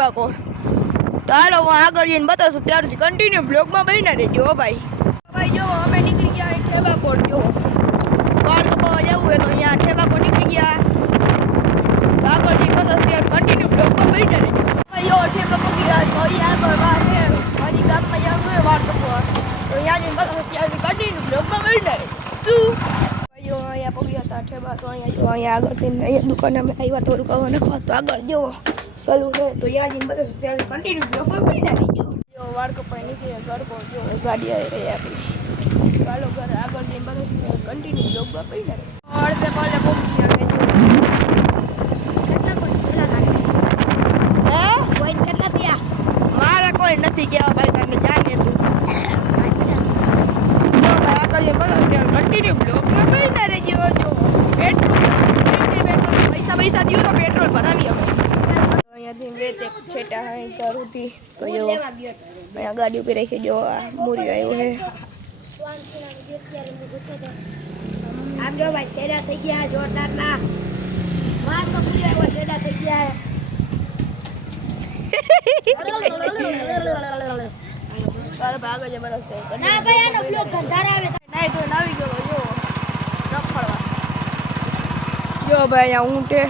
ઠેબાકોર. તો હાલો હું આગળ જઈને બતાવશું, ત્યાર સુધી કન્ટિન્યુ બ્લોગમાં બહીને રહેજો ભાઈ. ભાઈ જો અમે નીકળી ગયા ઠેબાકોર. જો વાળ કપાવા જવું હોય તો અહીંયા ઠેબાકોર નીકળી ગયા. આગળ જઈને બતાવશું, ત્યારે કન્ટિન્યુ બ્લોગમાં બહીને રહેજો ભાઈ. જો ઠેબાકોર ગયા તો અહીંયા આગળ વાર છે, મારી ગામમાં જવું હોય વાળ કપાવા તો અહીંયા જઈને બતાવશું, ત્યારે કન્ટિન્યુ બ્લોગમાં બહીને રહેજો. શું અહીંયા પગ્યા હતા ઠેબા, તો અહીંયા જો અહીંયા આગળ અહીંયા દુકાને અમે આવ્યા થોડુંક હવે નખવા, તો આગળ જો સલૂન હોય તો ત્યાં જઈને બતાવશું, ત્યારે કન્ટિન્યુ બ્લોગમાં બહીને રહેજો. જો વાળ કપાઈ નીકળે ઘર પર જો ગાડી આવી રહી આપણી. ચાલો ઘર આગળ જઈને બતાવશું, કન્ટિન્યુ બ્લોગમાં બહીને રહેજો. અડધે પાલે પહોંચી ગયા. મારા કોઈ નથી કેવા ભાઈ, તને જાણીએ તું આગળ જઈને બતાવશું, ત્યારે કન્ટિન્યુ બ્લોગમાં બહીને રહેજો. જો પેટ્રોલ પૈસા દો તો પેટ્રોલ ભરાવી અમે અહીંયાથી વેતે છેટા હા ઘર સુધી. તો જો અહીંયા ગાડી ઉભી રાખી. જો આ મૂર્યો આવ્યો છે. આમ જો ભાઈ શેડા થઈ ગયા જોરદાર ના માર તો પૂરી આવ્યો શેડા થઈ ગયા. તારે ભાગ જ બરસ ના ભાઈ આનો બ્લોગ ગંધાર આવે ના તો આવી ગયો. જો રખડવા જો ભાઈ અહીંયા ઊંટે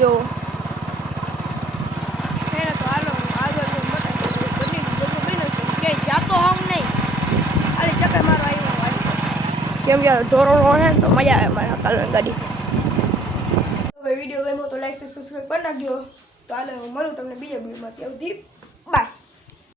જો એને તો હાલો આગળ ક્યાંય જાતો હોઉં નહીં, અરે ચક્કર મારવા આવ્યો કેમ કે ધોરણો હે તો મજા આવે મારા કાલની ગાડી. હવે વિડીયો ગમ્યો તો લાઈક સબસ્ક્રાઈબ કરી નાખજો. તો હાલે હું મળું તમને બીજા વિડીયોમાં. ત્યાં સુધી